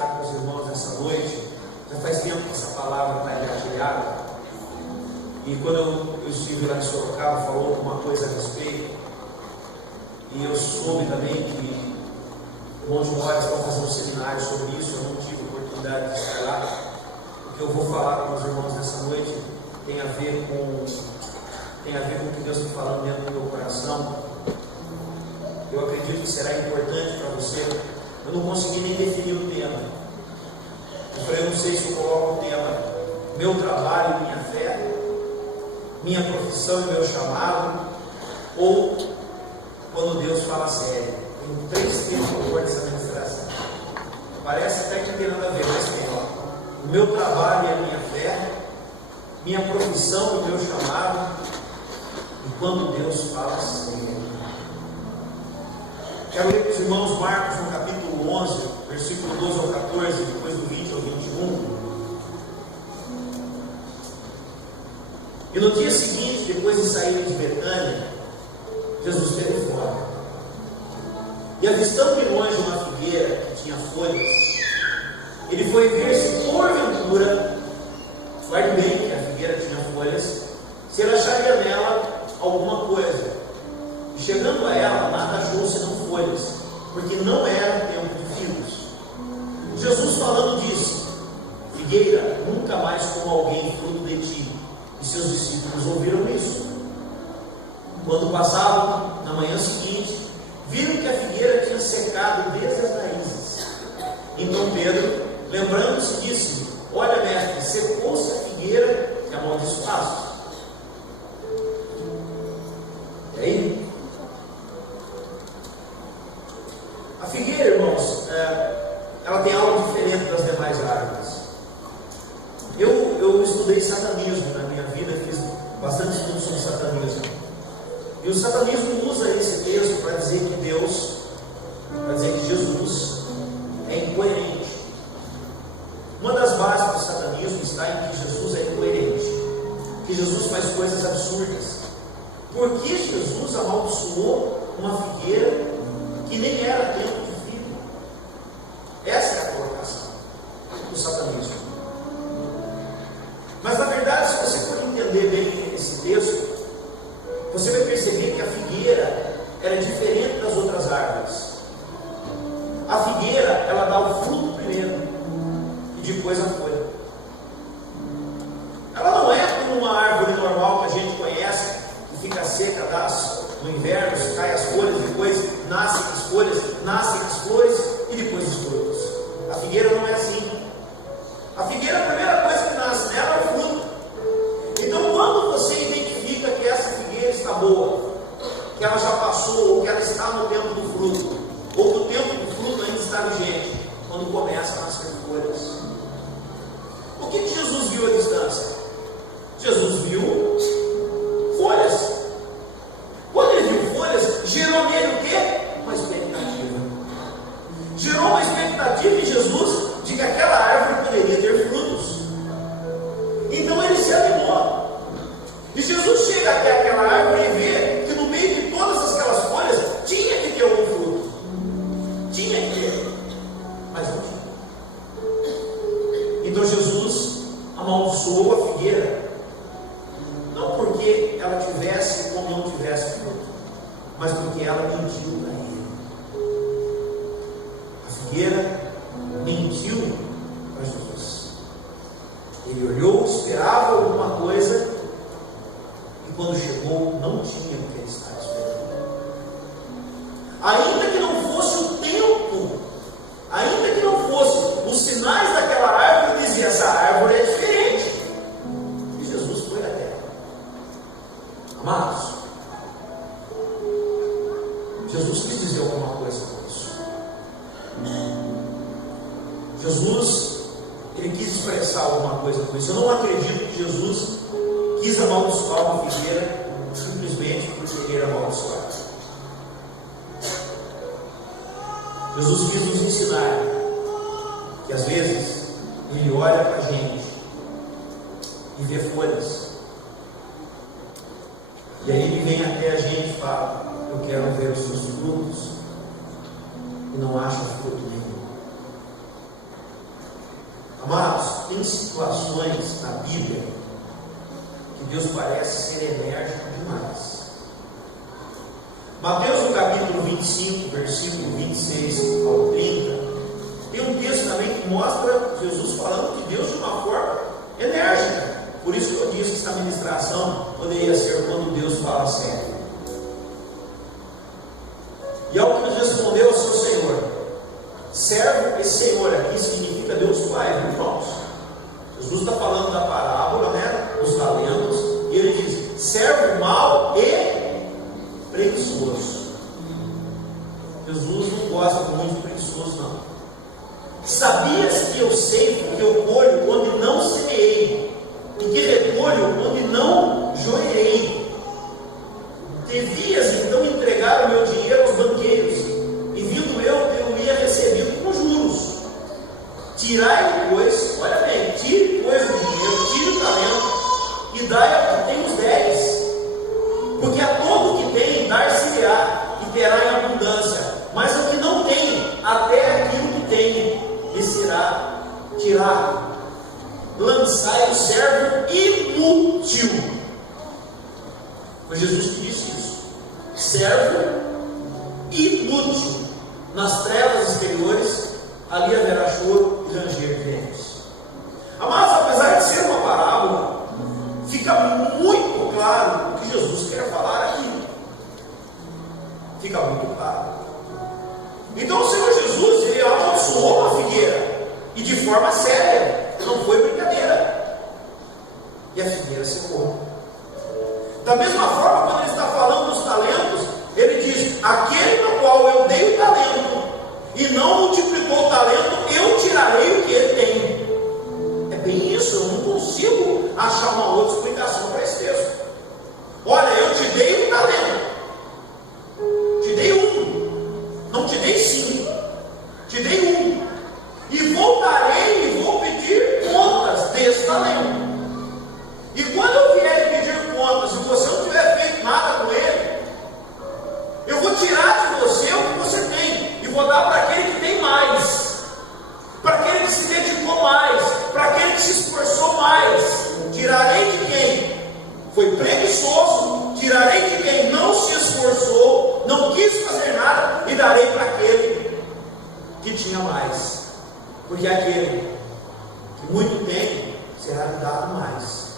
ministrar para os irmãos nessa noite. Já faz tempo que essa palavra está engatilhada. E quando eu estive lá em Sorocaba, falou alguma coisa a respeito. E eu soube também que o Monte Mores estão fazendo um seminário sobre isso. Eu não tive oportunidade de estar lá. O que eu vou falar com os irmãos nessa noite tem a ver com o que Deus está falando dentro do meu coração. Eu acredito que será importante para você. Eu não consegui nem definir o tema. Eu falei, eu não sei se eu coloco o tema meu trabalho e minha fé, minha profissão e meu chamado, ou quando Deus fala sério. Tem 3 temas que eu vou nessa ministração. Parece até que não tem nada a ver, mas tem, ó. O meu trabalho e a minha fé, minha profissão e o meu chamado, e quando Deus fala sério. Quero ler para os irmãos Marcos no capítulo 11, versículo 12 ao 14, depois do 20 ao 21. E no dia seguinte, depois de sair de Betânia, Jesus esteve fora. E avistando de longe uma figueira que tinha folhas, ele foi ver se porventura, guarde bem que a figueira tinha folhas, se ele acharia nela alguma coisa. E chegando a ela, nada achou senão folhas, porque não era tempo de figos. Jesus falando disse: figueira, nunca mais coma alguém fruto de ti. E seus discípulos ouviram isso. Quando passavam, na manhã seguinte, viram que a figueira tinha secado desde as raízes. Então Pedro, lembrando-se, disse: olha, mestre, secou-se a figueira que amaldiçoaste. E aí? A figueira, irmãos, ela tem algo diferente das demais árvores. Eu estudei satanismo na minha vida, fiz bastante estudo sobre satanismo. E o satanismo usa esse texto para dizer que Deus, para dizer que Jesus é incoerente. Uma das bases do satanismo está em que Jesus é incoerente, que Jesus faz coisas absurdas. Por que Jesus amaldiçoou uma figueira que nem era tempo de figo? Essa é a colocação do satanismo. Mas na verdade, se você for entender bem esse texto, você vai perceber que a figueira era diferente das outras árvores. A figueira, ela dá o fruto primeiro e depois a folha. Ela não é como uma árvore normal que a gente conhece, que fica seca, dá no inverno, cai as folhas, depois nascem as folhas, nascem as flores e depois os frutos. A figueira não é assim. A figueira, a primeira coisa que nasce nela é o fruto. Então, quando você identifica que essa figueira está boa, que ela já passou, ou que ela está no tempo do fruto, ou que o tempo do fruto ainda está vigente, quando começa a nascer folhas. O que Jesus viu à distância? Jesus viu folhas. Quando ele viu folhas, gerou nele o quê? Uma expectativa. Gerou uma expectativa em Jesus de que aquela árvore poderia ter frutos. Então ele se animou. E Jesus chega até aquela árvore e vê que no meio de todas aquelas folhas tinha que ter algum fruto. Tinha que ter, mas não tinha. Então Jesus amaldiçoou a figueira, não porque ela tivesse ou não tivesse fruto, mas porque ela mentiu para ele. A figueira mentiu para Jesus. Ele olhou, esperava alguma coisa, e quando chegou, não tinha o que ele estava esperando. Ainda que não fosse o tempo, ainda que não fosse os sinais daquela árvore, dizia: essa árvore é diferente. E Jesus foi até ela. Amados, Jesus quis dizer alguma coisa com isso. Jesus, ele quis expressar alguma coisa com isso. Eu não acredito que Jesus quis amaldiçoar uma figueira simplesmente porque ele era amaldiçoado. Jesus quis nos ensinar que às vezes ele olha para a gente e vê folhas, e aí ele vem até a gente e fala: eu quero ver os seus frutos, e não acha fruto nenhum. Amados, tem situações na Bíblia que Deus parece ser enérgico demais. Mateus, no capítulo 25, versículo 26 ao 30, tem um texto também que mostra Jesus falando de Deus de uma forma enérgica. Por isso que eu disse que esta ministração poderia ser quando Deus fala sério. E ao que nos respondeu o seu Senhor, servo, esse Senhor aqui significa Deus Pai, irmãos. Jesus está falando da parábola, dos talentos, e ele diz: servo mau e preguiçoso. Jesus não gosta muito de preguiçoso, não. Sabias que eu sei que eu colho onde não semeei, e que recolho onde não joerei? Devias então entregar o meu dinheiro aos banqueiros, e vindo eu ia recebido com juros. Tirai, pois, olha bem, tire, pois, o dinheiro, tire o talento, e dai ao que tem os 10. Porque a todo que tem, dar-se-á, e terá em abundância. Mas o que não tem, até aquilo que tem, lhe será tirado. Lançai o servo inútil. Foi Jesus que disse isso. Servo inútil. Nas trevas exteriores, ali haverá choro e ranger de dentes. Amados, apesar de ser uma parábola, fica muito claro o que Jesus quer falar aqui. Fica muito claro. Então o Senhor Jesus, ele amaldiçoou a figueira, e de forma séria, não foi brincadeira, e a figueira secou. Da mesma forma, quando ele está falando dos talentos, ele diz: aquele no qual eu dei o talento e não multiplicou o talento, eu tirarei o que ele tem. É bem isso. Eu não consigo achar uma outra explicação para esse texto. Olha, eu te dei um talento, te dei um, não te dei 5, te dei um, e voltarei e vou pedir contas desse talento. E quando eu vier pedir contas, se você não tiver feito nada com ele, eu vou tirar de você o que você tem, e vou dar para aquele que tem mais, para aquele que se dedicou mais, para aquele que se esforçou mais. Tirarei de quem foi preguiçoso, tirarei de quem não se esforçou, não quis fazer nada, e darei para aquele que tinha mais. Porque aquele que muito tem, será lhe dado mais.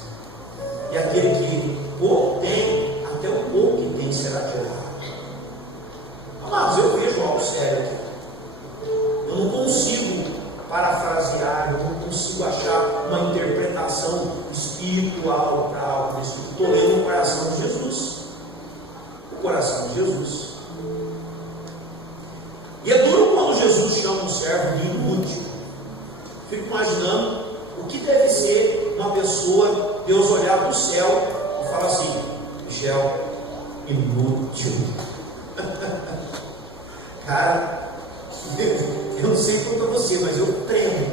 E aquele que pouco tem, até o pouco que tem será tirado. Mas eu vejo algo sério aqui. Eu não consigo parafrasear, eu não consigo achar uma interpretação espiritual para algo desse. Estou lendo o coração de Jesus. O coração de Jesus. E é duro quando Jesus chama um servo de inútil. Fico imaginando o que deve ser uma pessoa, Deus olhar para o céu e falar assim: Michel, inútil. Cara, eu não sei quanto a você, mas eu tremo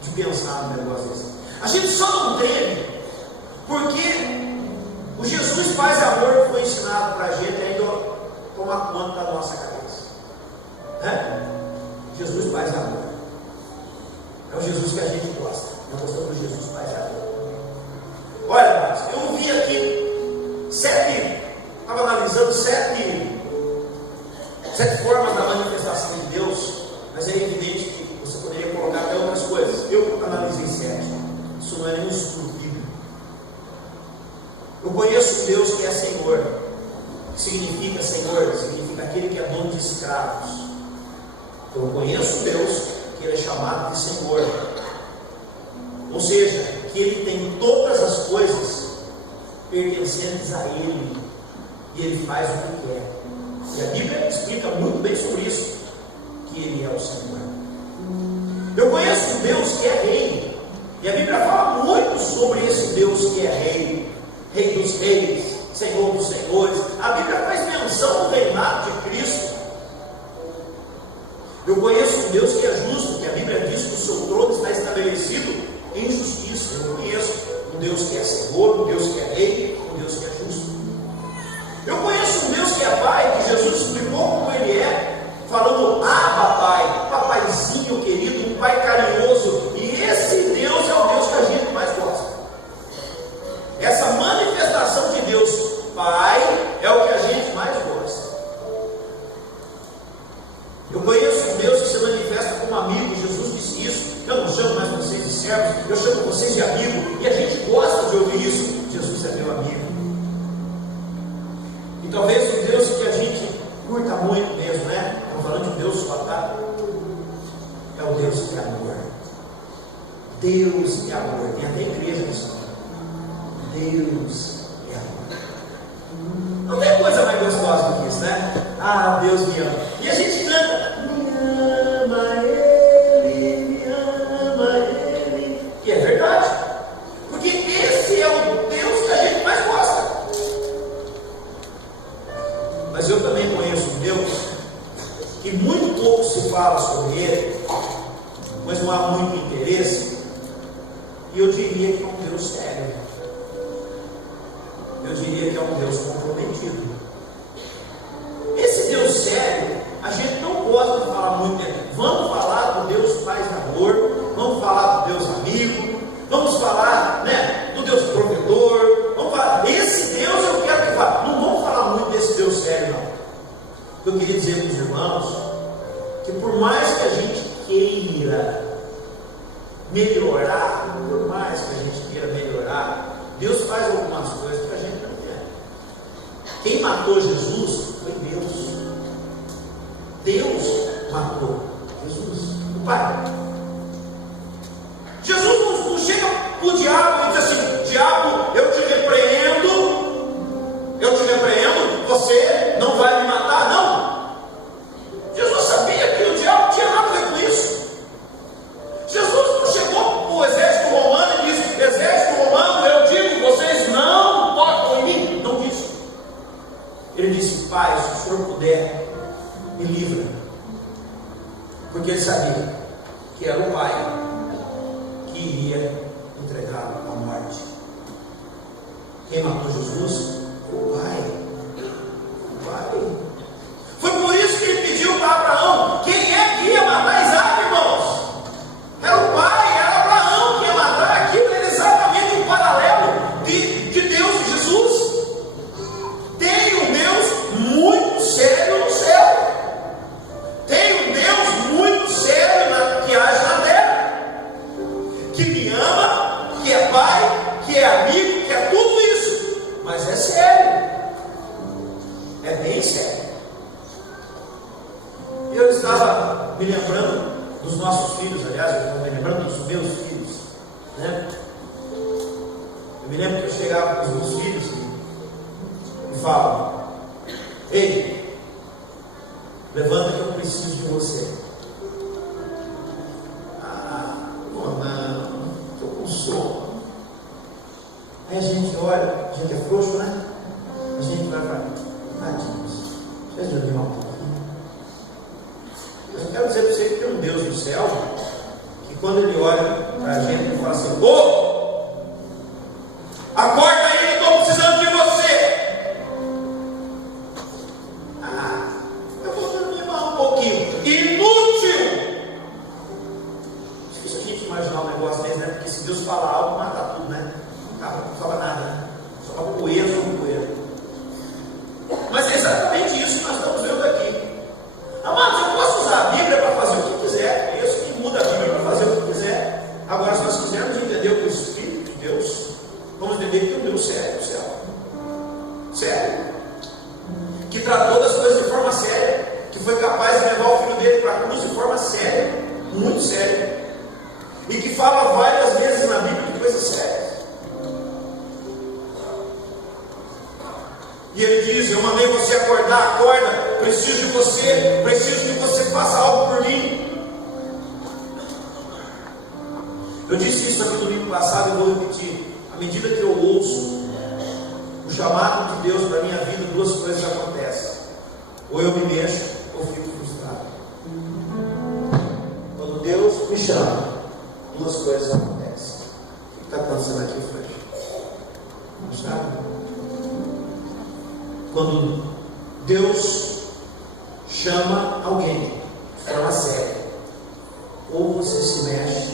de pensar no negócio desse. A gente só não treme porque o Jesus Paz e Amor que foi ensinado para a gente ainda toma conta da nossa cabeça. Jesus Paz e Amor é o Jesus que a gente gosta. Nós gostamos do Jesus Paz e Amor. Olha, eu vi aqui estava analisando sete formas da manifestação de Deus, mas é evidente que você poderia colocar até outras coisas. Eu analisei 7. Isso não é nenhum estudo bíblico. Eu conheço um Deus que é Senhor. O que significa Senhor? Significa aquele que é dono de escravos. Eu conheço um Deus que ele é chamado de Senhor. Ou seja, que ele tem todas as coisas pertencentes a ele, e ele faz o que quer. E a Bíblia explica muito bem sobre isso, que ele é o Senhor. Eu conheço um Deus que é rei, e a Bíblia fala muito sobre esse Deus que é rei, Rei dos reis, Senhor dos senhores. A Bíblia faz menção do reinado de Cristo. Eu conheço um Deus que é justo, que a Bíblia diz que o seu trono está estabelecido em justiça. Eu conheço um Deus que é Senhor, um Deus que é rei, um Deus que é justo. Eu conheço um Deus que é Pai, que Jesus explicou como Ele é, falando: Abba, Pai, papaizinho querido, um Pai carinhoso. E esse pai é o que a gente mais gosta. Eu conheço um Deus que se manifesta como amigo. Jesus disse isso: eu não chamo mais vocês de servos, eu chamo vocês de amigo. E a gente gosta de ouvir isso. Jesus é meu amigo. E talvez o Deus que a gente curta muito mesmo, né? Estamos falando de um Deus fatal. É o Deus que é amor. Deus que é amor. Tem até igreja nisso. Deus é amor. Não tem coisa mais gostosa do que isso, né? Ah, Deus me ama. E a gente canta: me ama Ele, me ama Ele. E é verdade. Porque esse é o Deus que a gente mais gosta. Mas eu também conheço um Deus que muito pouco se fala sobre Ele, mas não há muito interesse. E eu diria que é um Deus sério. Eu diria que é um Deus comprometido. Esse Deus sério, a gente não gosta de falar muito dele. Vamos falar do Deus Pai de amor, vamos falar do Deus amigo, vamos falar, né, do Deus provedor. Vamos falar, esse Deus eu quero que fale. Não vamos falar muito desse Deus sério, não. Eu queria dizer para os irmãos que por mais que a gente queira melhorar, por mais que a gente queira melhorar, Deus faz algumas coisas que a gente não quer. Quem matou Jesus foi Deus. Deus matou Jesus, o Pai. Jesus não chega para o diabo e diz assim: diabo, eu te repreendo, você não vai me matar, não. Jesus sabia que o diabo não tinha nada a ver com isso. Jesus não chegou para o exército romano e disse: exército romano, eu digo, vocês não tocam em mim. Não disse. Ele disse: Pai, se o Senhor puder, me livra. Porque ele sabia que era o Pai que iria entregá-lo à morte. Quem matou Jesus? O Pai. O Pai. Foi por isso que ele pediu para Abraão: quem é que ia matar Isaac, irmãos? Era o Pai, era Abraão que ia matar. Aquilo era exatamente um paralelo de Deus e Jesus. Tem um Deus muito sério no céu. Tem um Deus muito sério que age na terra, que me ama, que é Pai, que é amigo, que é tudo isso. Mas é sério. É bem sério. Eu estava me lembrando dos nossos filhos, aliás, eu estou me lembrando dos meus filhos, né? Eu me lembro que eu chegava com os meus filhos e falava: ei, levanta que eu preciso de você. Ah, não, estou com sono. Aí a gente olha, a gente é frouxo, né? A gente vai falar: tadinhos, vocês dormiram um pouquinho. Eu quero dizer para você que tem um Deus no céu que quando Ele olha para a gente, Ele fala assim: ô, acorda aí que eu estou precisando de você. Ah, eu vou dormir mais um pouquinho. Inútil! Difícil a gente imaginar um negócio desse, né? Porque se Deus falar algo, mata tudo, né? Não fala nada, né? Só fala poeira sobre poeira. Mas é exatamente isso que nós estamos vendo aqui. Amados, eu posso usar a Bíblia para fazer o que quiser. É isso que muda a Bíblia para fazer o que quiser. Agora, se nós quisermos entender o Espírito de Deus, vamos entender que tem um Deus sério no céu. Sério. Que tratou das coisas de forma séria. Que foi capaz de levar o filho dele para a cruz de forma séria. Muito séria. E que fala várias vezes na Bíblia de coisas sérias. E ele diz: eu mandei você acordar, acorda, preciso de você faça algo por mim. Eu disse isso aqui no domingo passado e vou repetir. À medida que eu ouço o chamado de Deus para a minha vida, duas coisas acontecem: ou eu me mexo, ou fico frustrado. Quando Deus me chama, duas coisas acontecem. O que está acontecendo aqui, Fred? Não sabe? Quando Deus chama alguém de forma séria, ou você se mexe,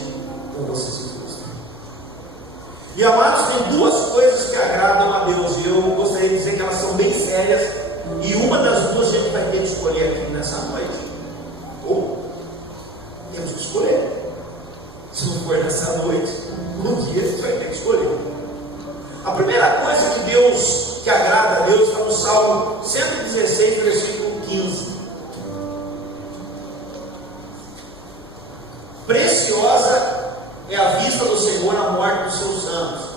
ou você se frustra. E amados, tem duas coisas que agradam a Deus, e eu gostaria de dizer que elas são bem sérias, e uma das duas a gente vai ter que escolher aqui nessa noite. Ou temos que escolher. Se não for nessa noite, no dia a gente vai ter que escolher. A primeira coisa que Deus, que agrada a Deus, está no Salmo 116, versículo 15. Preciosa é a vista do Senhor a morte dos seus santos.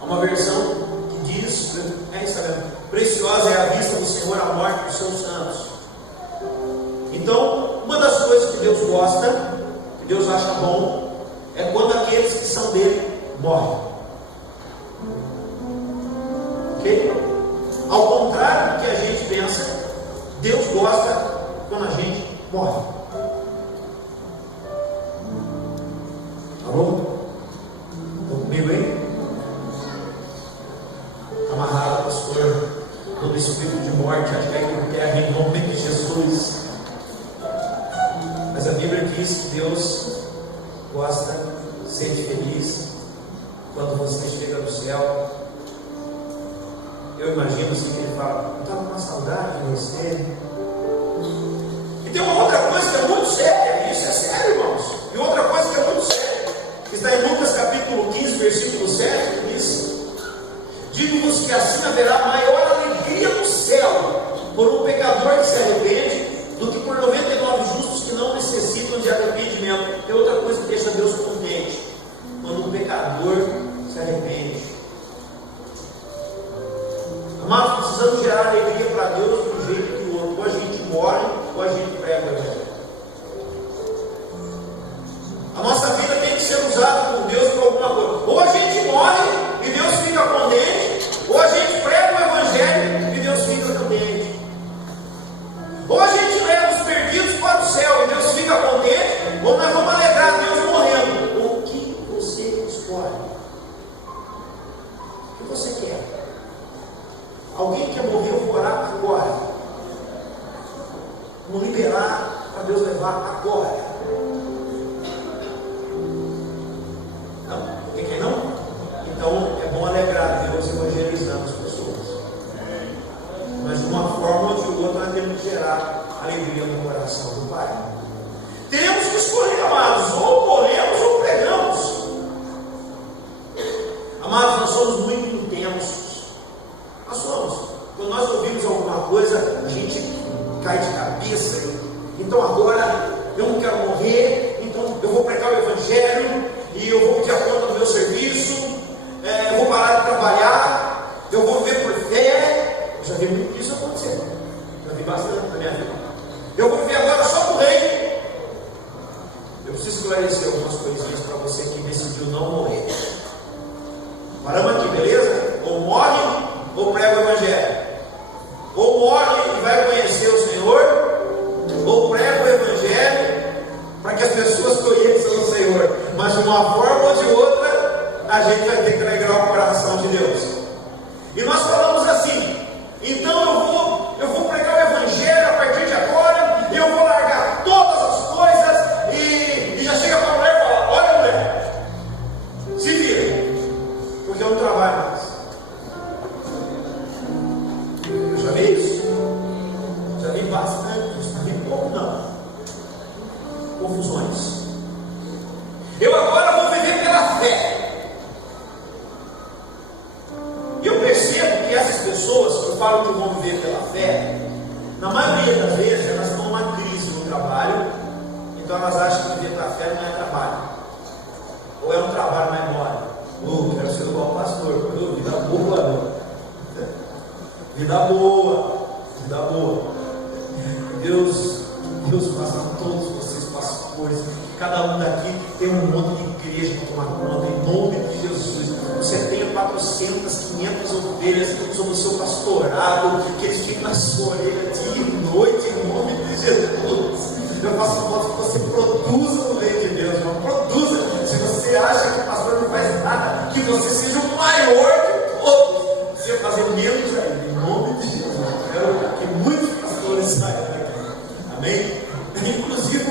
Há uma versão que diz, isso mesmo, preciosa é a vista do Senhor a morte dos seus santos. Então, uma das coisas que Deus gosta, que Deus acha bom, é quando aqueles que são dele morrem. Ok? Ao contrário do que a gente pensa, Deus gosta quando a gente morre. Tá bom? Estão comigo aí? Amarrado, pastor, todo espírito de morte, a cair por terra em nome de Jesus. Mas a Bíblia diz que Deus gosta, sente feliz quando você chega no céu. Eu imagino assim que ele fala: eu estava com uma saudade de você. E tem uma outra coisa que é muito séria, isso é sério, irmãos. E outra coisa que é muito séria, que está em Lucas capítulo 15, versículo 7, que diz: digo-vos que assim haverá maior alegria no céu por um pecador que se arrepende, do que por 99 justos que não necessitam de arrependimento. Tem outra coisa que deixa Deus contente: quando um pecador se arrepende. Amados, precisamos gerar alegria para Deus de um jeito que o outro. Ou a gente morre, ou a gente prega o Evangelho. A nossa vida tem que ser usada por Deus para alguma coisa. Ou a gente morre e Deus fica contente, ou a gente prega o Evangelho e Deus fica contente. Ou a gente leva os perdidos para o céu e Deus fica contente, ou nós vamos alegrar Deus morrendo. O que você escolhe? O que você quer? Alguém quer morrer, eu vou orar agora. Vamos liberar para Deus levar agora. Não? Quem quer não? Então é bom alegrar Deus evangelizando as pessoas. Mas de uma forma ou de outra nós temos que gerar alegria no coração do Pai. Temos que escolher, amados, ou morremos ou pregamos. Amados, nós somos muito intensos. Nós somos. Quando nós ouvimos alguma coisa, a gente cai de cabeça. Então agora eu não quero morrer, então eu vou pregar o Evangelho e eu vou pedir a conta do meu serviço, eu vou parar de trabalhar, eu vou viver por fé. Eu já vi muito isso acontecer. Já vi bastante na minha vida. Eu vou viver agora só por reino. Eu preciso esclarecer algumas coisinhas para você que decidiu não morrer. Paramos aqui, beleza? Ou morre, ou prega o Evangelho. Ou morre e vai conhecer o Senhor, ou prega o Evangelho para que as pessoas conheçam o Senhor. Mas de uma forma ou de outra, a gente vai ter que alegrar o coração de Deus. E nós falamos assim: então eu vou pregar o Evangelho a partir de agora, e eu vou largar todas as coisas, e já chega para a mulher e fala: olha, mulher, se vira, porque eu não trabalho mais. Eu já vi isso, já vi bastante, já vi pouco não, confusões. Eu agora vou viver pela fé. E eu percebo que essas pessoas que falam que vão viver pela fé, na maioria das vezes elas estão numa crise no trabalho, então elas acham que viver pela fé não é trabalho, ou é um trabalho mais mole. Quero ser igual o pastor, vida boa, não. Vida boa, vida boa. Deus faça a todos vocês pastores. Cada um daqui tem um monte de igreja para tomar conta, em nome de Jesus. Você tenha 400, 500 ovelhas sob o seu pastorado, que eles ficam na sua orelha dia e noite, em nome de Jesus. Eu faço voto que você produza no reino de Deus, irmão. Produza. Se você acha que o pastor não faz nada, que você seja o maior de todos. Você fazer menos ainda, em nome de Jesus. Eu quero que muitos pastores saiam daqui. Amém? Inclusive,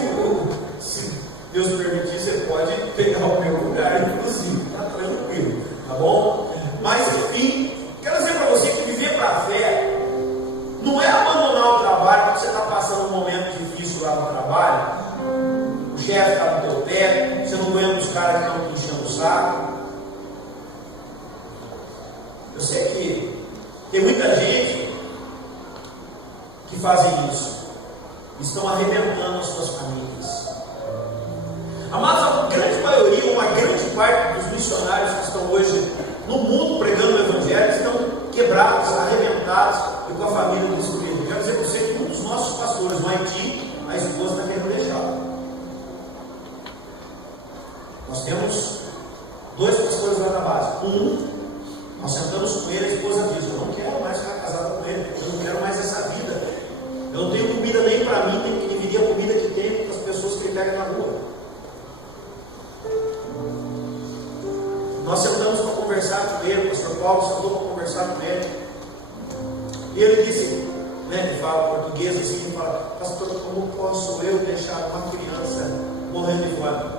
se Deus permitir, você pode pegar o meu lugar, inclusive, tá tranquilo, tá bom? Mas enfim, quero dizer para você trabalho, o chefe está no teu pé, você não aguenta os caras que estão te enchendo o saco. Eu sei que tem muita gente que fazem isso, estão arrebentando as suas famílias. Amados, a grande maioria, uma grande parte dos missionários que estão hoje no mundo pregando o Evangelho estão quebrados, arrebentados e com a família destruída. Eu quero dizer para você que um dos nossos pastores no Haiti, a esposa está querendo deixar. Nós temos 2 pastores lá na base. Nós sentamos com ele, a esposa diz: eu não quero mais ficar casada com ele, eu não quero mais essa vida. Eu não tenho comida nem para mim, tenho que dividir a comida que tenho com as pessoas que ele pega na rua. Nós sentamos para conversar com ele, o pastor Paulo sentou para conversar com ele. E ele disse, ele fala português assim, ele fala: pastor, como posso eu deixar uma criança morrendo de fome?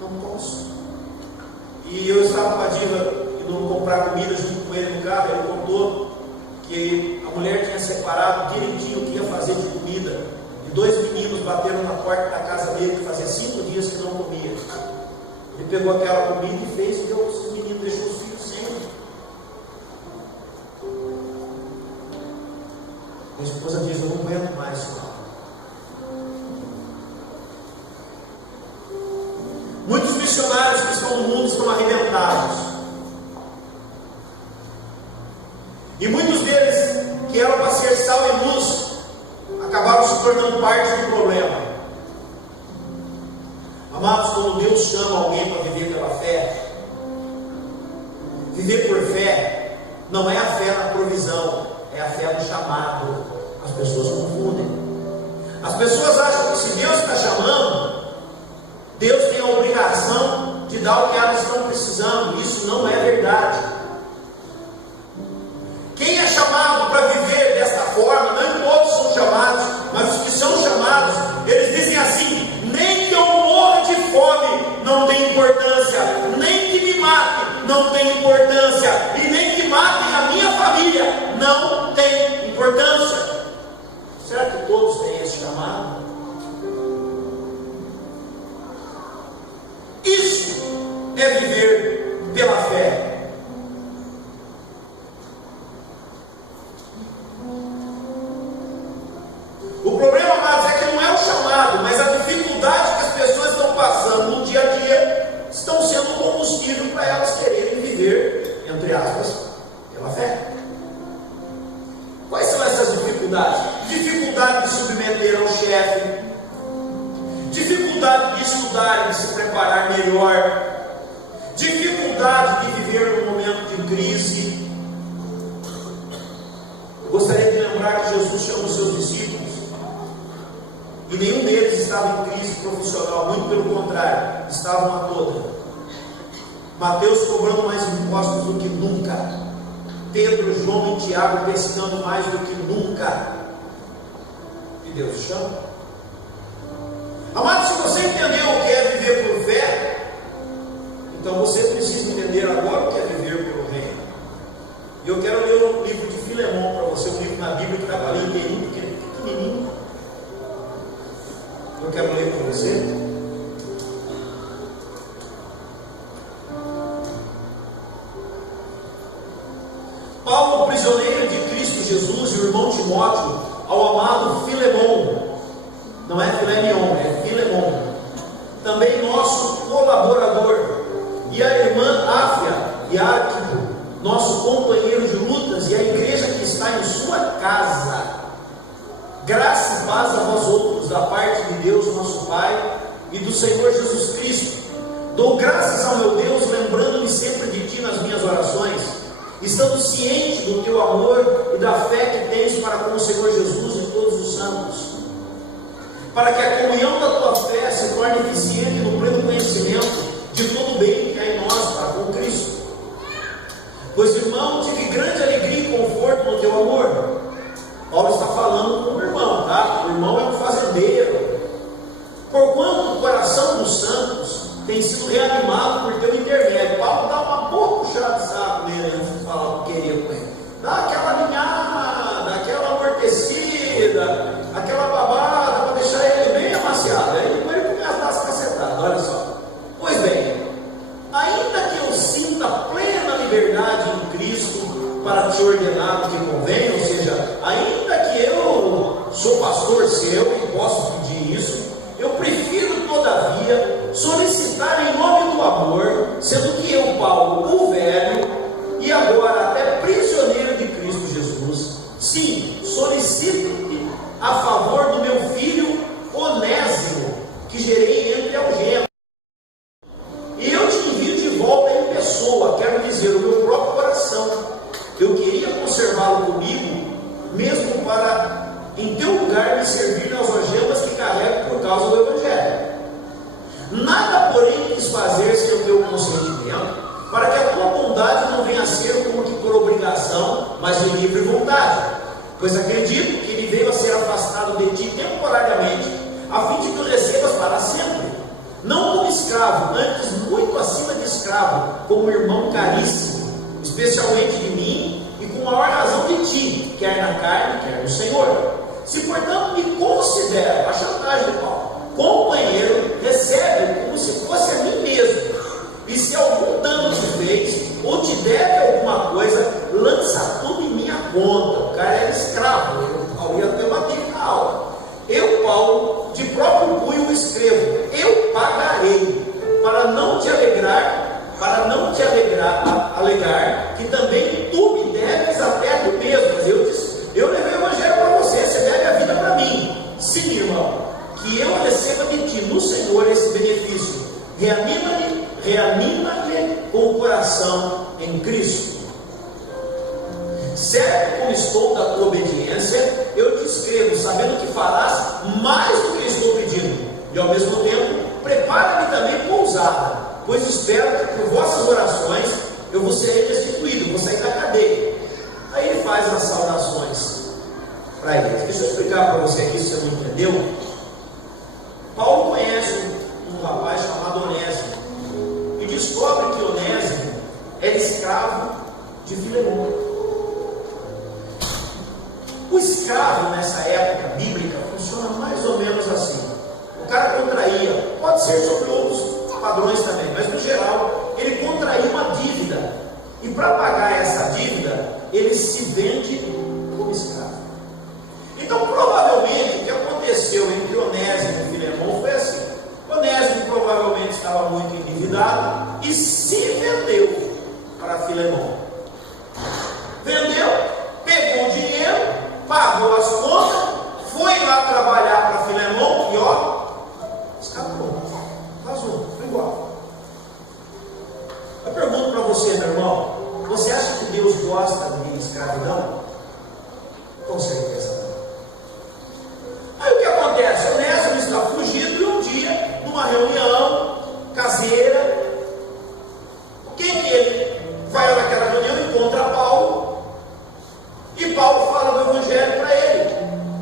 Não posso. E eu estava com a diva indo comprar comida junto com ele no carro. Ele contou que a mulher tinha separado direitinho o que ia fazer de comida, e 2 meninos bateram na porta da casa dele, que fazia 5 dias que não comia. Ele pegou aquela comida e fez e deu para os meninos, deixou os filhos sem. Minha esposa diz: eu não aguento mais isso. Muitos missionários que estão no mundo estão arrebentados. E muitos deles, que eram para ser sal e luz, acabaram se tornando parte do problema. Amados, quando Deus chama alguém para viver pela fé, viver por fé, não é a fé na provisão, é a fé no chamado. As pessoas confundem. As pessoas acham que se Deus está chamando, Deus tem a obrigação de dar o que elas estão precisando. Isso não é verdade. Quem é chamado para viver desta forma, nem todos são chamados, mas os que são chamados, eles dizem assim: nem que eu morra de fome não tem importância, nem que me matem não tem importância, e nem que matem a minha família não tem importância. Será que todos têm esse chamado? Isso é viver pela fé. O problema, amados, é que não é o chamado, mas a dificuldade que as pessoas estão passando no dia a dia estão sendo combustível para elas quererem viver, entre aspas, pela fé. Quais são essas dificuldades? Dificuldade de submeter ao chefe, dificuldade de estudar e de se preparar melhor, dificuldade de viver num momento de crise. Eu gostaria de lembrar que Jesus chama os seus discípulos e nenhum deles estava em crise profissional, muito pelo contrário, estavam a toda. Mateus cobrando mais impostos do que nunca, Pedro, João e Tiago pescando mais do que nunca. E Deus chama. Amado, se você entendeu o que é viver por fé, então você precisa entender agora o que é viver pelo reino. E eu quero ler o livro de Filemão para você, um livro na Bíblia que está para ler inteirinho, pequenininho. Eu quero ler para você. Paulo, prisioneiro de Cristo Jesus, e o irmão Timóteo, ao amado Filemão, não é Filemion, é Filemão, também nosso colaborador, e a irmã Áfia e Arquipo, nosso companheiro de lutas, e a igreja que está em sua casa. Graça e paz a vós outros, da parte de Deus nosso Pai e do Senhor Jesus Cristo. Dou graças ao meu Deus, lembrando-me sempre de ti nas minhas orações, estando ciente do teu amor e da fé que tens para com o Senhor Jesus e todos os santos, para que a comunhão da tua fé se torne eficiente no pleno conhecimento de todo o bem que há em nós para com Cristo. Pois, irmão, tive grande alegria e conforto no teu amor. Paulo está falando com o irmão, tá? O irmão é um fazendeiro. Porquanto o coração dos santos tem sido reanimado por teu intermédio. Paulo dá uma boa puxada de saco nele antes de falar o que queria com ele. Dá aquela alinhada, aquela amortecida, aquela babada para deixar ele bem amaciado. Sim, solicito-te a favor do meu filho Onésimo, que gerei entre algemas. E eu te envio de volta em pessoa, quero dizer, o meu próprio coração. Eu queria conservá-lo comigo, mesmo para, em teu lugar, me servir nas algemas que carrego por causa do Evangelho. Nada, porém, quis fazer sem o teu consentimento, para que a tua bondade não venha a ser como que por obrigação, mas de livre vontade. Pois acredito que ele veio a ser afastado de ti temporariamente, a fim de que o recebas para sempre. Não como escravo, antes muito acima de escravo, como irmão caríssimo, especialmente de mim, e com maior razão de ti, quer na carne, quer no Senhor. Se portanto me considero, a chantagem de Paulo, companheiro, recebe como se fosse a mim mesmo. E se algum dano te fez, ou te deve alguma coisa, lança tudo em minha conta. O cara era escravo, Paulo ia até bater na aula. Eu, Paulo, de próprio punho escrevo, eu pagarei, para não te alegar que também tu me deves até a tu mesmo. Mas eu levei o Evangelho para você, você deve a vida para mim. Sim, irmão, que eu receba de ti no Senhor esse benefício. Reanima-lhe com o coração em Cristo. Certo como estou da tua obediência, eu te escrevo, sabendo que farás mais do que estou pedindo, e ao mesmo tempo, prepara-me também pousada, pois espero que por vossas orações eu vou ser restituído, vou sair da cadeia. Aí ele faz as saudações para eles. Deixa eu explicar para você aqui, se você não entendeu. Paulo conhece um rapaz chamado Onésimo e descobre que Onésimo era escravo de Filemão. O escravo nessa época bíblica funciona mais ou menos assim. O cara contraía, pode ser sobre outros padrões também, mas no geral ele contraía uma dívida, e para pagar essa dívida ele se vende como escravo. Então provavelmente o que aconteceu entre Onésimo e Filemão foi assim: Onésimo provavelmente estava muito endividado e se vendeu para Filemão. Vendeu, pegou o dinheiro, pagou as contas, foi lá trabalhar para Filemão e escapou, vazou, foi igual. Eu pergunto para você, meu irmão, você acha que Deus gosta de escravidão? Com certeza não. Aí o que acontece? Onésimo está fugido e um dia, numa reunião caseira, quem que ele vai naquela reunião e encontra Paulo, e Paulo fala do Evangelho para ele.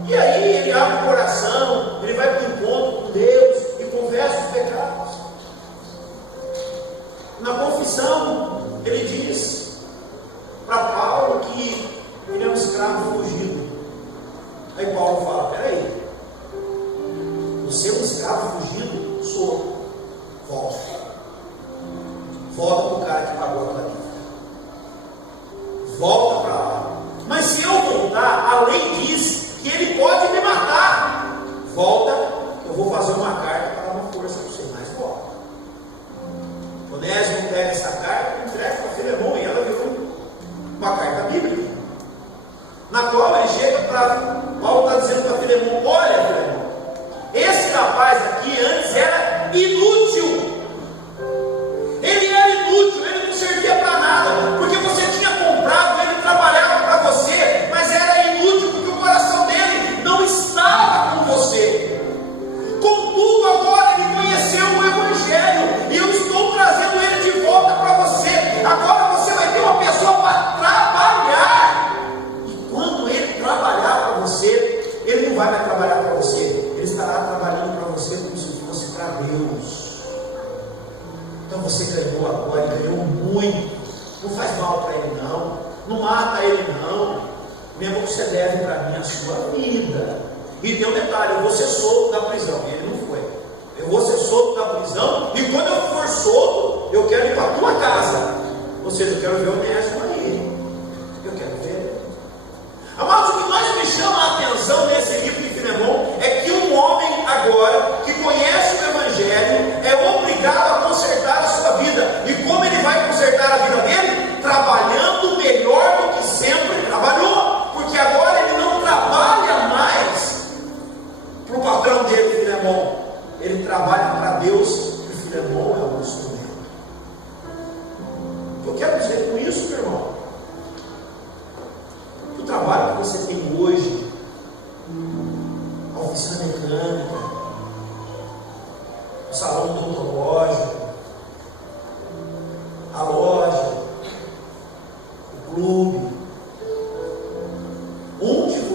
E aí ele abre o coração, ele vai para o encontro com Deus e confessa os pecados. Na confissão, ele diz para Paulo que ele é um escravo fugido. Aí Paulo fala: peraí, você é um escravo fugido? Sou. Volta. Volta para o cara que pagou a tua dívida. Volta para lá. Mas se eu voltar, a lei diz que ele pode me matar. Volta, eu vou fazer uma carta para dar uma força para você, mas volta. Onésimo pega essa carta e entrega para Filemão, e ela virou uma carta bíblica, na qual ele chega para Paulo, está dizendo para Filemão: olha, Filemão, esse rapaz aqui antes era inútil. Ele era inútil, ele não servia para nada, porque você tinha comprado, ele trabalhava para você, mas era inútil porque o coração dele não estava com você. Contudo, agora ele conheceu o Evangelho e eu estou trazendo ele de volta para você. Agora você vai ter uma pessoa para trabalhar, e quando ele trabalhar para você, ele não vai mais trabalhar para você, ele estará trabalhando para você como se fosse para Deus. Então você ganhou agora, ganhou muito. Não faz mal para ele não, não mata ele não, mesmo que você deve para mim a sua vida. E tem um detalhe: eu vou ser solto da prisão. E ele não foi. Eu vou ser solto da prisão, e quando eu for solto, eu quero ir para a tua casa. Ou seja, eu quero ver o Onésimo aí. Eu quero ver. Amados, o que mais me chama a atenção nesse livro de Filemão é que um homem agora, que conhece o Evangelho, é obrigado a consertar a sua vida. E como ele vai consertar a vida dele? Trabalhando melhor do que sempre trabalhou. Porque agora ele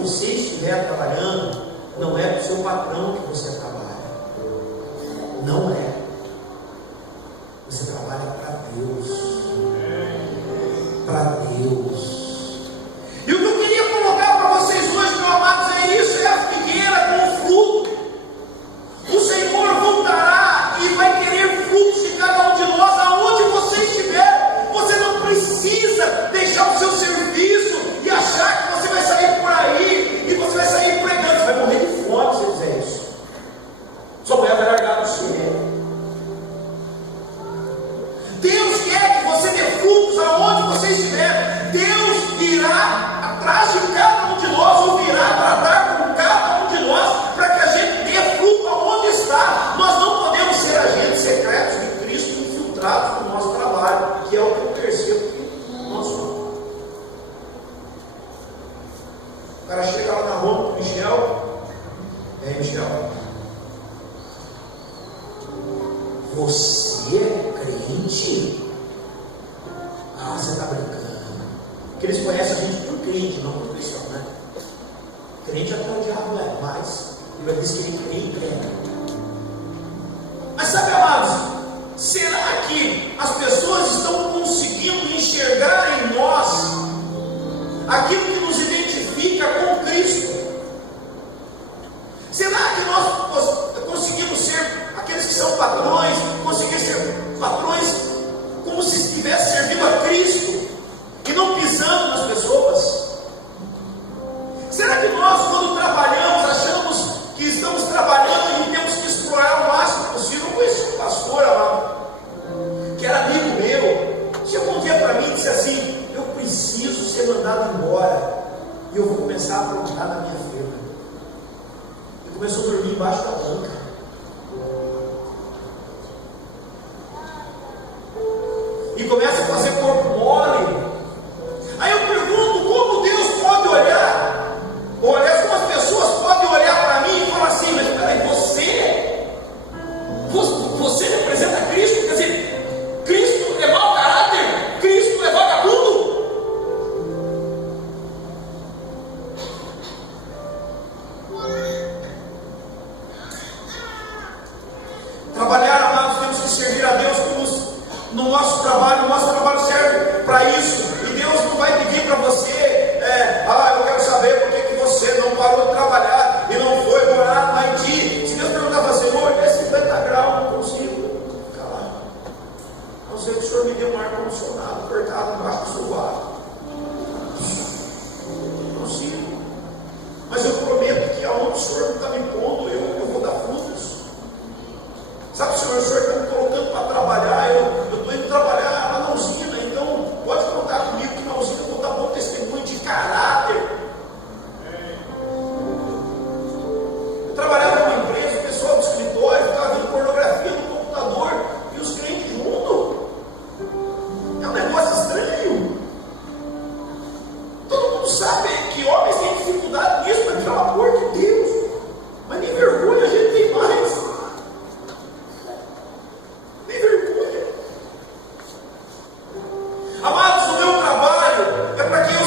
você estiver trabalhando, não é para o seu patrão que você trabalha. Não é. Você trabalha para Deus. Para Deus. E o que eu queria colocar para vocês hoje, meus amados, é isso: é a figueira com o fruto. O Senhor voltará e vai querer frutos de cada um de nós, aonde você estiver. Você não precisa deixar o seu serviço e achar que você vai sair por aí e você vai sair pregando. Você vai morrer de fome se você fizer isso. Sua mulher vai largar você. Deus quer que você dê frutos aonde você estiver. Deus irá atrás de cada um de nós, ou virá tratar com cada um de nós, para que a gente dê fruto aonde está. Nós não podemos ser agentes secretos de Cristo infiltrados no nosso trabalho, que é o que eu percebo que nós somos. O cara chega lá na Roma com o Michel. E aí, Michel? Você é crente? Ah, você está brincando. Porque eles conhecem a gente por crente, não por cristão, né? Crente até o diabo é, mas ele vai dizer que ele crê e prega. Mas sabe, amados, será que as pessoas estão conseguindo enxergar em nós aquilo que nos identifica com Cristo? Será que nós conseguimos ser aqueles que são patrões, conseguir ser patrões como se estivesse servindo a Cristo e não pisando nas pessoas? Será que nós, quando trabalhamos, achamos que estamos trabalhando e temos que explorar o máximo possível? Eu conheci um pastor, amado, que era amigo meu. Chegou um dia para mim e disse assim: eu preciso ser mandado embora e eu vou começar a aprontar na minha firma. Ele começou a dormir embaixo da banca. E começa a fazer corpo mole. Aí eu pergunto: como Deus pode olhar? Ou aliás, como as pessoas podem olhar para mim e falar assim: mas peraí, você representa Cristo? Quer dizer, Cristo é mau caráter? Cristo é vagabundo? Trabalhar, amados, temos que servir a Deus como no nosso trabalho. O nosso trabalho serve para isso. E Deus não vai pedir para você: eu quero saber por que você não parou de trabalhar e não foi morar no Haiti. Se Deus perguntar para você: Senhor, é 50 graus, não consigo ficar lá. A não ser que o Senhor me dê um ar-condicionado cortado embaixo do sovaco. Não consigo. Mas eu prometo que aonde o Senhor está me pondo, eu vou dar frutos. Sabe, Senhor, o Senhor está me colocando para trabalhar, eu estou indo trabalhar lá na usina, então pode contar comigo que na usina eu vou dar bom testemunho de caráter. Eu trabalhava numa empresa, o pessoal do escritório ficava vendo pornografia no computador e os crentes juntos. É um negócio estranho. Todo mundo sabe que homens têm dificuldade nisso, mas pelo amor de Deus, mas nem vergonha a gente tem mais. Nem vergonha. Amados, o meu trabalho é para que eu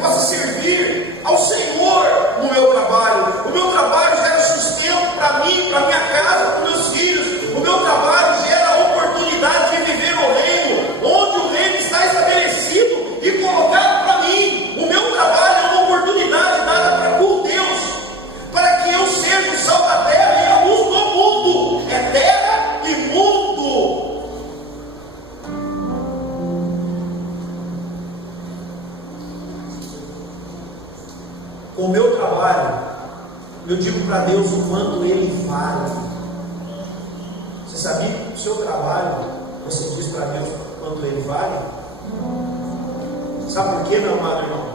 possa servir ao Senhor no meu trabalho. O meu trabalho gera sustento para mim, para minha casa, para meus filhos. O meu trabalho gera a oportunidade de viver o reino, onde o reino está estabelecido e colocado para mim. O meu trabalho é uma oportunidade dada por Deus, para que eu seja o sal da terra e a luz do mundo. É terra e mundo. Com o meu trabalho, eu digo para Deus o quanto Ele vale. Você sabia que com o seu trabalho você diz para Deus o quanto Ele vale? Sabe por quê, meu amado irmão?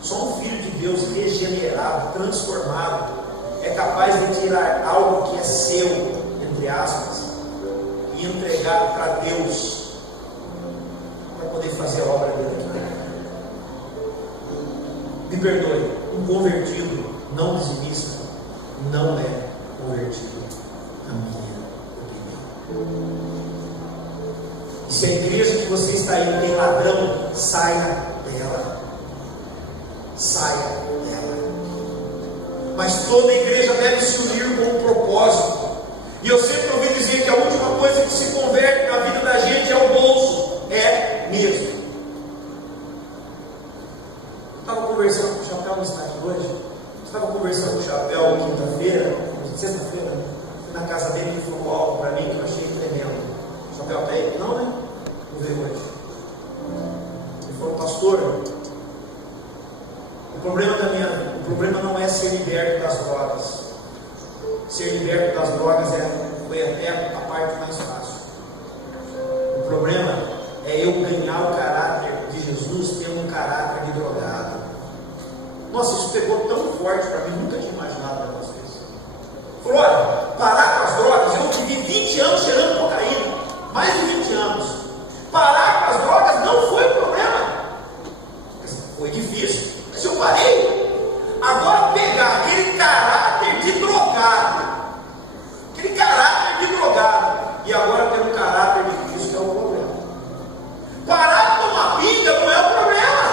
Só um filho de Deus regenerado, transformado, é capaz de tirar algo que é seu, entre aspas, e entregar para Deus, para poder fazer a obra dele aqui. Me perdoe, um convertido não dizimista não é convertido, na minha opinião. E se a igreja que você está indo tem ladrão, saia dela. Saia dela. mas toda igreja deve se unir com um propósito. E eu sempre ouvi dizer que a última coisa que se converte na vida da gente é o bolso. É mesmo. Eu estava conversando com o Chapéu no estádio hoje. Eu estava conversando com o Chapéu quinta-feira, sexta-feira, né? Fui na casa dele e ele falou algo para mim que eu achei tremendo. O Chapéu está aí? Não, né? Não veio hoje. Ele falou, pastor, o problema não é ser liberto das drogas. Ser liberto das drogas foi até a parte mais fácil. O problema é eu ganhar o caráter de Jesus tendo um caráter de drogado. Nossa, isso pegou tão forte para mim, nunca tinha imaginado algumas vezes. Falou, olha, parar com as drogas, eu vivi 20 anos cheirando cocaína, mais de 20 anos. Parar com as drogas não foi o problema. Foi difícil, mas eu parei. Agora pegar aquele caráter de drogado, e agora ter um caráter de Cristo, que é o problema. Parar de tomar pinga não é o problema.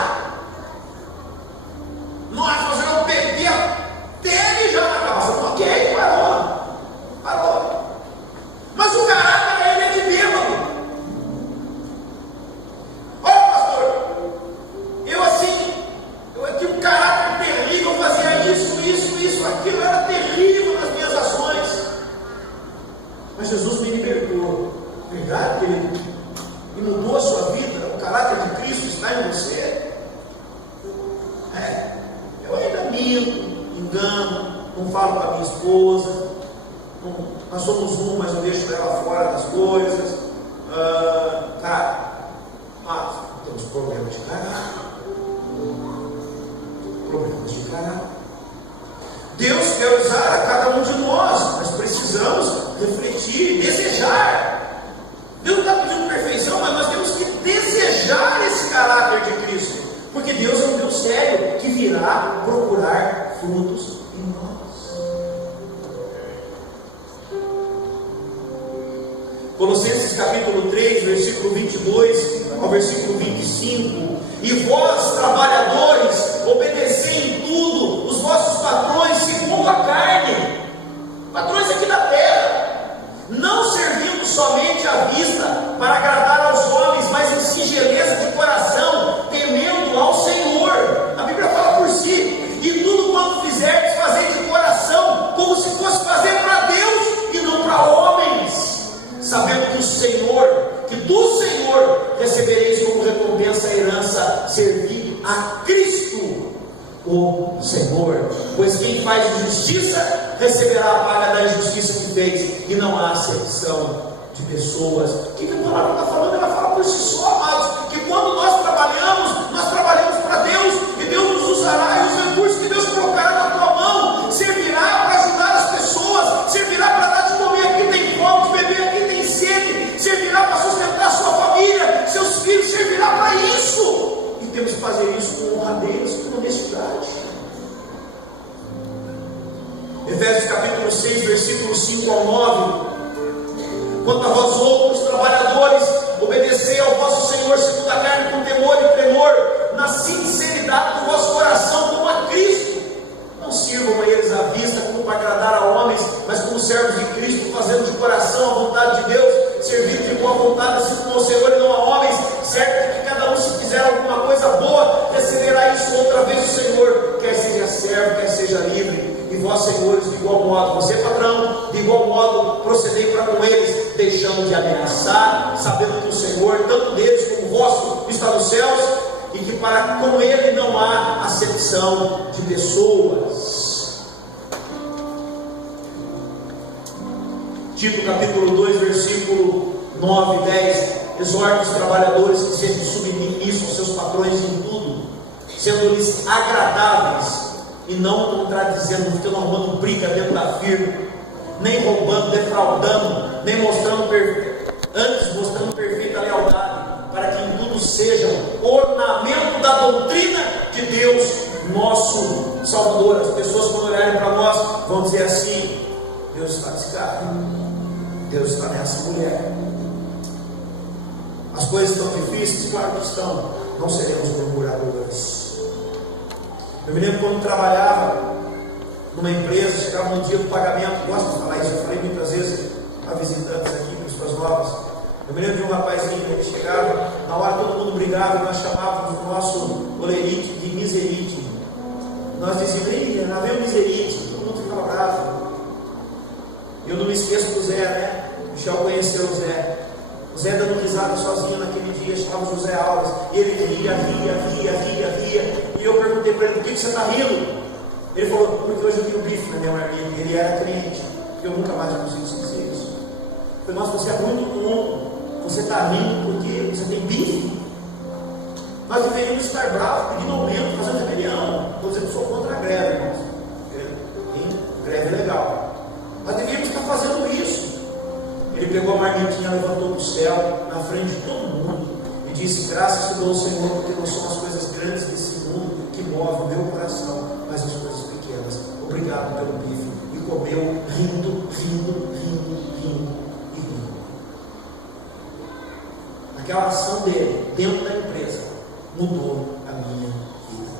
Nós fazemos beber teve já na cabeça. Ok, parou. Mas o caráter ainda é de bêbado. Olha, pastor, eu tinha um caráter terrível, eu fazia isso, aquilo, era terrível nas minhas ações. Mas Jesus me libertou. Verdade, querido? E mudou a sua vida. O caráter de Cristo está em você. Eu ainda minto, engano, não falo com a minha esposa. Nós somos mas eu deixo ela fora das coisas. Temos problemas de caráter. Deus quer usar a cada um de nós, mas precisamos refletir, desejar. Deus não está pedindo perfeição, mas nós temos que desejar esse caráter de Cristo, porque Deus é um Deus sério que virá procurar frutos em nós. Colossenses capítulo 3, versículo 22 ao versículo 25. E vós, trabalhadores, obedecei em tudo os vossos patrões segundo a carne, patrões aqui da terra, não servindo somente à vista para agradar aos homens, mas em singeleza de coração, temendo ao Senhor. A Bíblia fala por si. E tudo quanto fizerdes, fazei de coração, como se fosse fazer para Deus e não para homens, sabendo que do Senhor recebereis como recompensa a herança, servir a Cristo o Senhor. Pois quem faz justiça receberá a paga da injustiça que fez, e não há acepção de pessoas. O que a palavra está falando? Ela fala por si só, amados, que quando nós trabalhamos para Deus, e Deus nos usará, e os recursos que Deus colocará na tua mão servirá para ajudar as pessoas, servirá para dar de comer a quem tem fome, de beber a quem tem sede, servirá para sustentar a sua família, seus filhos, servirá para isso. E temos que fazer isso com honradez, com honestidade. Efésios capítulo 6, versículos 5 ao 9. Quanto a vós outros trabalhadores, obedecei ao vosso Senhor segundo a carne, com temor e tremor, na sinceridade do vosso coração, como a Cristo. Não sirvam a eles à vista como para agradar a homens, mas como servos de Cristo, fazendo de coração a vontade de Deus, servindo de boa vontade assim como ao Senhor e não a homens, certo de que cada um, se fizer alguma coisa boa, receberá isso outra vez do Senhor, quer seja servo, quer seja livre. E vós, senhores, de igual modo, você, patrão, de igual modo, procedei para com eles, deixando de ameaçar, sabendo que o Senhor, tanto deles como vosso, está nos céus, e que para com ele não há acepção de pessoas. Tito capítulo 2, versículo 9 e 10. Exorta os trabalhadores que sejam submissos aos seus patrões em tudo, sendo-lhes agradáveis, e não contradizendo, porque não arrumando briga dentro da firma, nem roubando, defraudando, nem antes mostrando perfeita lealdade, para que em tudo sejam ornamento da doutrina de Deus, nosso Salvador. As pessoas, quando olharem para nós, vão dizer assim: Deus está nesse cara, Deus está nessa mulher. As coisas estão difíceis, claro que estão, não seremos murmuradores. Eu me lembro quando trabalhava numa empresa, chegava no dia do pagamento, gosto de falar isso, eu falei muitas vezes a visitantes aqui, pessoas novas. Eu me lembro de um rapazinho, ele chegava, na hora todo mundo brigava, nós chamávamos o nosso olerite de miserite. Nós dizíamos, ei, lá vem o miserite, todo mundo ficava bravo. Eu não me esqueço do Zé, né? Michel conheceu o Zé. O Zé dando risada sozinho naquele dia, chamava José Alves, e ele ria. E eu perguntei para ele, por que você está rindo? Ele falou, porque hoje eu tenho bife na minha marmita. Ele era crente, eu nunca mais consigo esquecer isso. Eu falei, nossa, você é muito bom. Você está rindo porque você tem bife. Nós deveríamos estar bravos, pedindo aumento, fazendo rebelião. Estou dizendo que sou contra a greve, irmãos. Greve legal. Nós deveríamos estar fazendo isso. Ele pegou a marmitinha, levantou para o céu, na frente de todo mundo, e disse, graças te dou, Senhor, porque não são as coisas grandes desse mundo que movem o meu coração, mas as coisas pequenas. Obrigado pelo bife. E comeu, rindo. Aquela ação dele, dentro da empresa, mudou a minha vida.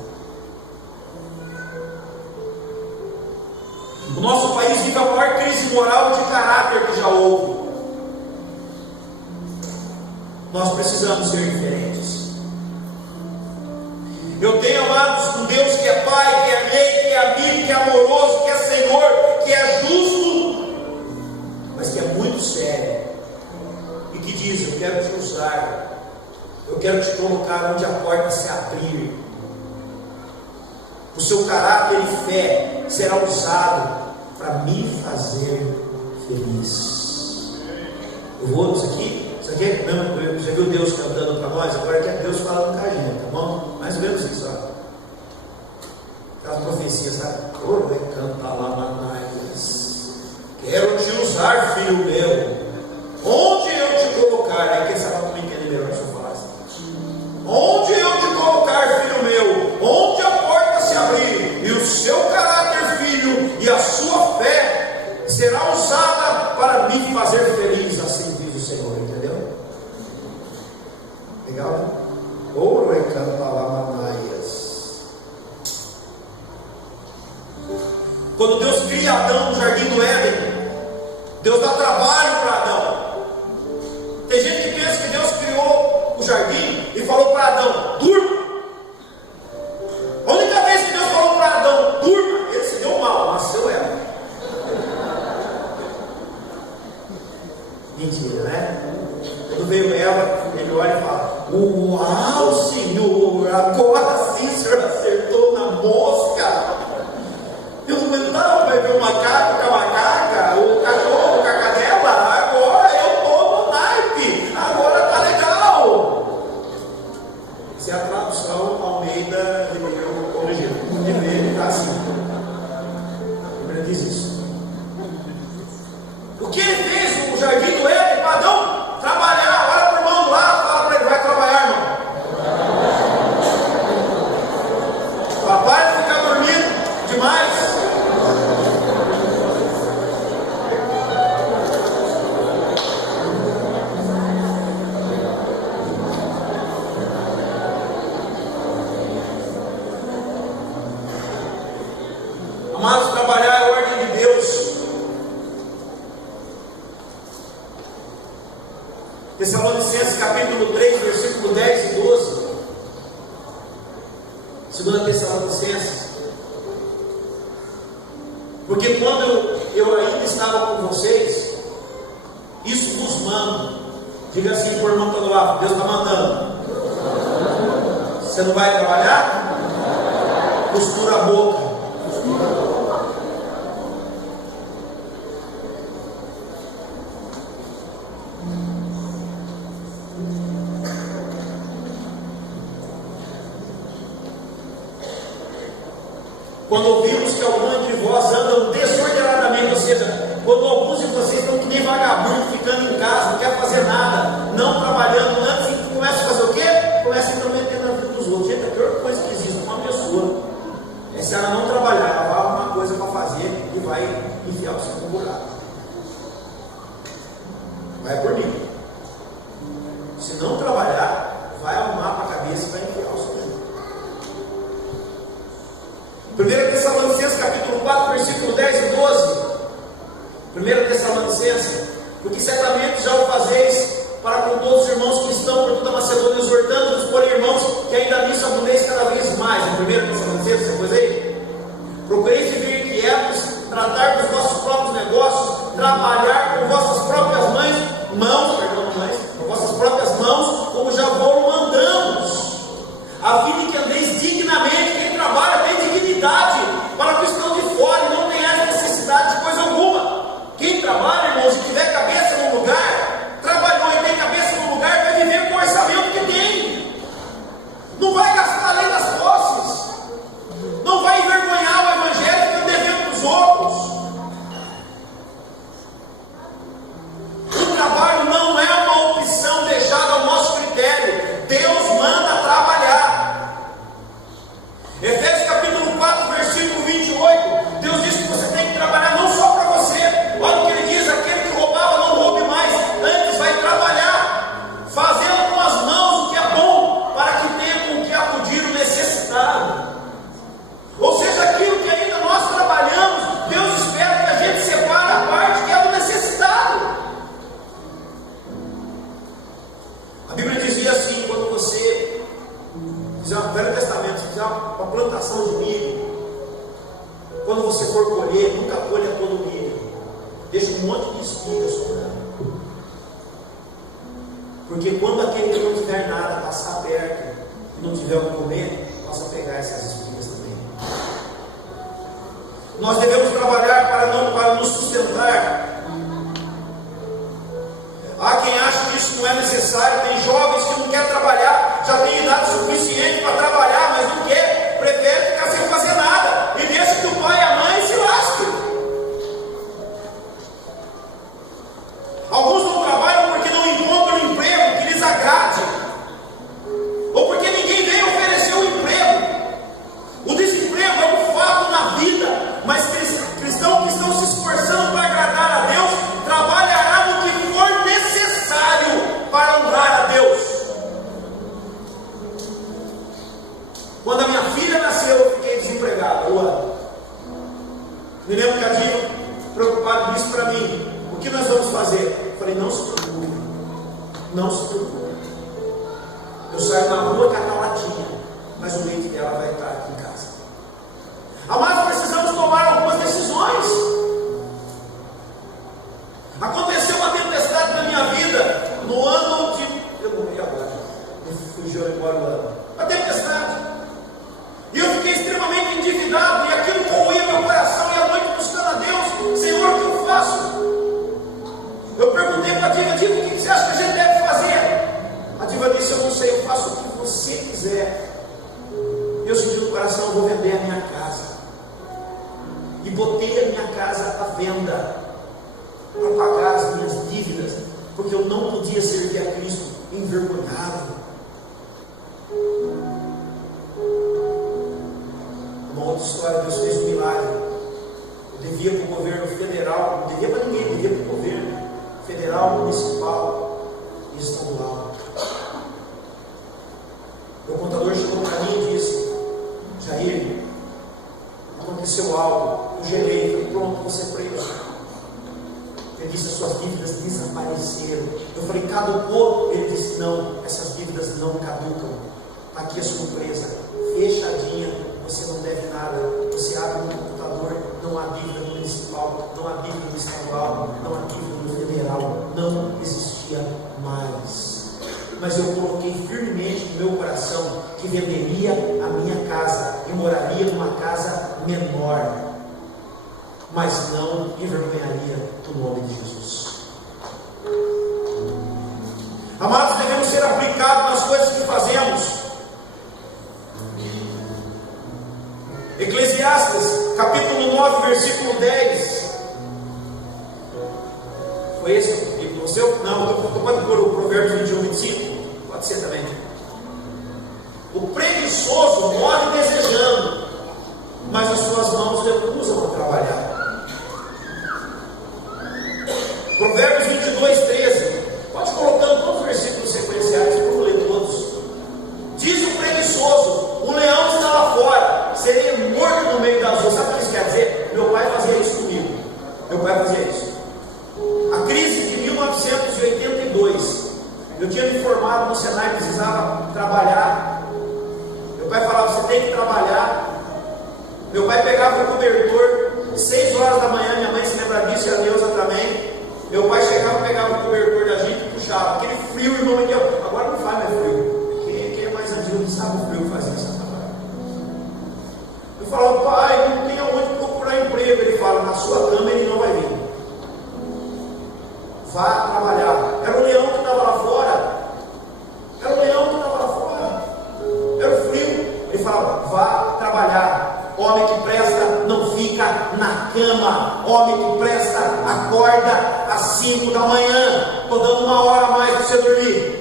O nosso país vive a maior crise moral de caráter que já houve. Nós precisamos ser diferentes. Eu tenho, amados, um Deus que é Pai, que é Rei, que é amigo, que é amoroso, que é Senhor, que é justo, mas que é muito sério. E que diz, eu quero te usar, eu quero te colocar onde a porta se abrir. O seu caráter e fé será usado para me fazer feliz. Eu vou isso aqui é mesmo, já viu Deus cantando para nós? Agora quer Deus falando com a gente, tá bom? Mais ou menos isso, ó. Aquelas profecias, sabe? Canta lá, manaias. Quero te usar, filho meu. Onde eu te colocar, aí quem sabe como entender melhor se eu falar assim. Onde eu te colocar, filho meu, onde a porta se abrir, e o seu caráter, filho, e a sua fé será usada para me fazer feliz, assim diz o Senhor, entendeu? Legal, né? Ouro é cantalamaias. Quando Deus cria Adão no jardim do Éden, Deus dá trabalho para Adão. Tem gente que pensa que Deus criou o jardim e falou para Adão, durma. A única vez que Deus falou para Adão, durma, ele se deu mal, nasceu Eva. Mentira, né? Quando veio Eva, ele olha e fala, uau, Senhor, agora sim o Senhor acertou na mosca. Eu não aguentava para ver o macaco com a macaca, o cachorro com a cadela, agora eu estou no naipe, agora está legal. Essa é a tradução Almeida Ribeiro corrigido. De ver, está assim. A Bíblia diz isso. O que ele fez no jardim do Éden para Adão? Trabalhar, olha para o irmão lá, fala para ele, vai trabalhar, irmão. Papai fica dormindo demais. Amados, trabalhar é a ordem de Deus. Tessalonicenses capítulo 3, versículo 10 e 12. 2 Tessalonicenses. Porque quando eu ainda estava com vocês, isso vos mando. Diga assim para o irmão que está do lado, Deus está mandando. Você não vai trabalhar? Costura a boca. Quando ouvimos que algum entre vós andam desordenadamente, ou seja, quando alguns de vocês estão que nem vagabundo, ficando em casa, não quer fazer nada, não trabalhando, antes começa a fazer o quê? Começa a intrometer na vida dos outros. Gente, a pior coisa que existe uma pessoa é se ela não trabalhar, ela vai arrumar coisa para fazer e vai enfiar o seu buraco. Vai por mim. Se não trabalhar, vai arrumar para a cabeça e vai enfiar o seu buraco. 1 Tessalonicenses capítulo 4. 4, versículo 10 e 12, 1 Tessalonicenses, porque certamente já o fazeis para com todos os irmãos que estão por toda a Macedônia, exortando-nos, porém, irmãos, que ainda nisso abundeis cada vez mais. Em 1 Tessalonicenses, você pôs aí? Procureis viver quietos, tratar dos vossos próprios negócios, trabalhar com vossas próprias com vossas próprias mãos, como já foram mandamos, a fim de que andeis dignamente. Quem trabalha tem dignidade, para que estão de fora e não tenham necessidade de coisa alguma. Quem trabalha, irmãos, e tiver cabeça no lugar, trabalhou e tem cabeça no lugar, vai viver com o orçamento que tem. Não vai gastar além das posses. Não vai envergonhar o evangelho que está devendo para os outros. O trabalho não é uma opção deixada ao nosso critério. Deus manda trabalhar. Efésios capítulo 4, versículo 28. Deus diz que você tem que trabalhar não só para você. Olha o que ele diz: aquele que roubava não roube mais, antes vai trabalhar, fazendo com as mãos o que é bom, para que tenha com que acudir o necessitado. Ou seja, aquilo que ainda nós trabalhamos, Deus espera que a gente separe a parte que é do necessitado. A Bíblia dizia assim: quando você fizer no Velho Testamento, fizer uma plantação de milho, quando você for colher, nunca colha todo o milho, deixa um monte de espigas sobrando, porque quando aquele que não tiver nada passar perto e não tiver o que comer, possa pegar essas espigas também. Nós devemos trabalhar para nos sustentar. Há quem acha que isso não é necessário. Tem jovens que não querem trabalhar, já tem idade suficiente para trabalhar, mas não quer, prefere ficar sem fazer nada e deixa que o pai e a mãe se lasquem. Alguns não trabalham porque não encontram um emprego que lhes agrade, ou porque ninguém veio oferecer um emprego. O desemprego é um fato na vida, mas cristãos que estão se esforçando para agradar a Deus trabalhará no que for necessário para honrar a Deus. Quando a minha filha nasceu, eu fiquei desempregado. Me lembro que a Diva, preocupada, disse para mim: o que nós vamos fazer? Eu falei: não se preocupe, não se preocupe. Eu saio na rua catar latinha, mas o leite dela vai estar aqui em casa. Amados, precisamos tomar algumas decisões. Aconteceu uma tempestade na minha vida no ano de... eu morri agora, fugiu agora o ano. Uma tempestade. E eu fiquei extremamente endividado, e aquilo corroía meu coração, e à noite buscando a Deus: Senhor, o que eu faço? Eu perguntei para a Diva: Diva, o que você acha que a gente deve fazer? A Diva disse: eu não sei, eu faço o que você quiser. Eu senti no coração: eu vou vender a minha casa. E botei a minha casa à venda para pagar as minhas dívidas, porque eu não podia servir a Cristo envergonhado. Uma outra história: Deus fez um milagre. Eu devia para o governo federal, não devia para ninguém, devia para o governo federal, municipal e estadual. O contador chegou para mim e disse: Jair, aconteceu algo. Eu gerei, falei: pronto, você é preso. Ele disse: as suas dívidas desapareceram. Eu falei: caducou? Ele disse: não, essas dívidas não caducam. Está aqui a sua empresa, fechadinha, você não deve nada. Você abre no computador, não há dívida no municipal, não há dívida no estadual, não há dívida no federal, não existia mais. Mas eu coloquei firmemente no meu coração que venderia a minha casa e moraria numa casa menor, mas não envergonharia o nome de Jesus. Amados, devemos ser aplicados nas coisas que fazemos. Eclesiastes, capítulo 9, versículo 10. Foi esse o capítulo seu? Não, pode pôr o Provérbios 21, 25. Pode ser também. O preguiçoso morre desejando, mas as suas mãos recusam a trabalhar. Provérbios 22, 13. Pode colocando todos os versículos sequenciais, eu vou ler todos. Diz o preguiçoso: o leão está lá fora, serei morto no meio das ruas. Sabe o que isso quer dizer? Meu na cama. Homem que presta, acorda às 5 da manhã. Estou dando 1 hora a mais para você dormir.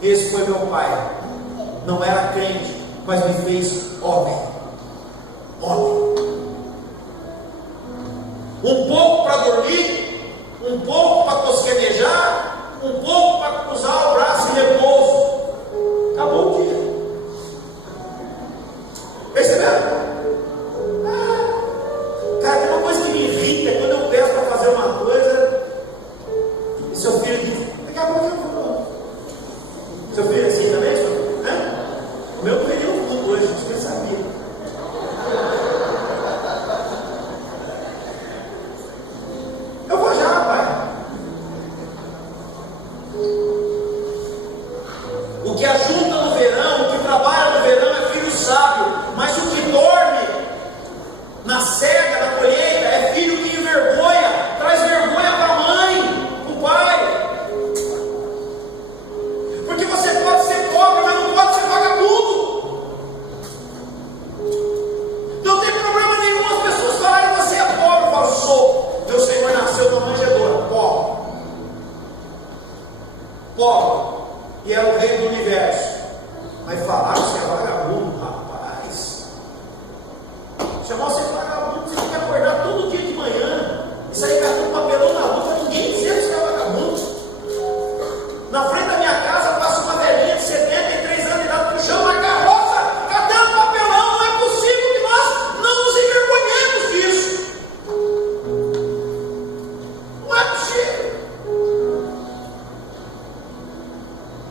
Esse foi meu pai. Não era crente, mas me fez homem. Homem. Um pouco para dormir, um pouco para tosquenejar, um pouco para cruzar o braço em repouso. Acabou o dia. Perceberam? Cara, tem uma coisa que me irrita é quando eu peço para fazer uma coisa e seu filho diz: daqui a pouco eu vou. Seu filho é assim também, senhor? O meu veio no fundo hoje, a gente sabia. Eu vou já, pai. O que ajunta no verão, o que trabalha no verão é filho sábio, mas o que dorme na cega, na colheita, é filho que envergonha, traz vergonha para a mãe, para o pai. Porque você pode ser pobre, mas não pode ser vagabundo. Não tem problema nenhum as pessoas falarem que você é pobre. Eu falo: sou. Meu Senhor nasceu numa manjedoura, pobre. Pobre. E era o rei do universo. Mas falaram que você é vagabundo, rapaz. Chamar você de vagabundo, você tem que acordar todo dia de manhã e sair catando papelão na rua para ninguém dizer que você é vagabundo. Na frente da minha casa passa uma velhinha de 73 anos de idade, puxando uma carroça, catando papelão. Não é possível que nós não nos envergonhemos disso. Não é possível.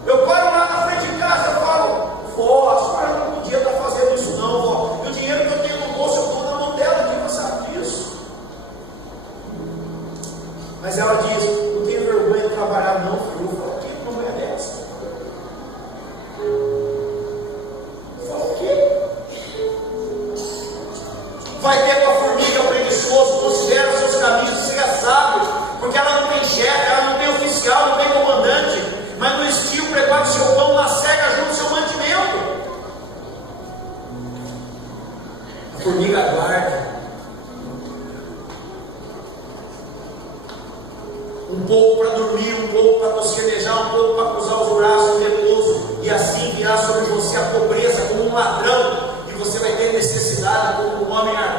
Eu paro lá na frente de casa e falo: vó, a senhora não podia estar fazendo isso não, vó. E o dinheiro que eu tenho no bolso eu estou na mão dela, que você sabe disso. Mas ela diz: não tenho vergonha de trabalhar não, filho. Eu falo: o que? Uma mulher dessa? Eu falo: o quê? Vai ter com a formiga preguiçoso, considera os seus caminhos, seja sábio, porque ela não tem chefe, ela não tem oficial, não tem comandante, mas no estio prepara o seu pão, na cega junto o seu mantimento. A formiga aguarda. Um pouco para dormir, um pouco para tosquenejar, um pouco para cruzar os braços em repouso, e assim virá sobre você a pobreza como um ladrão, e você vai ter necessidade como um homem armado.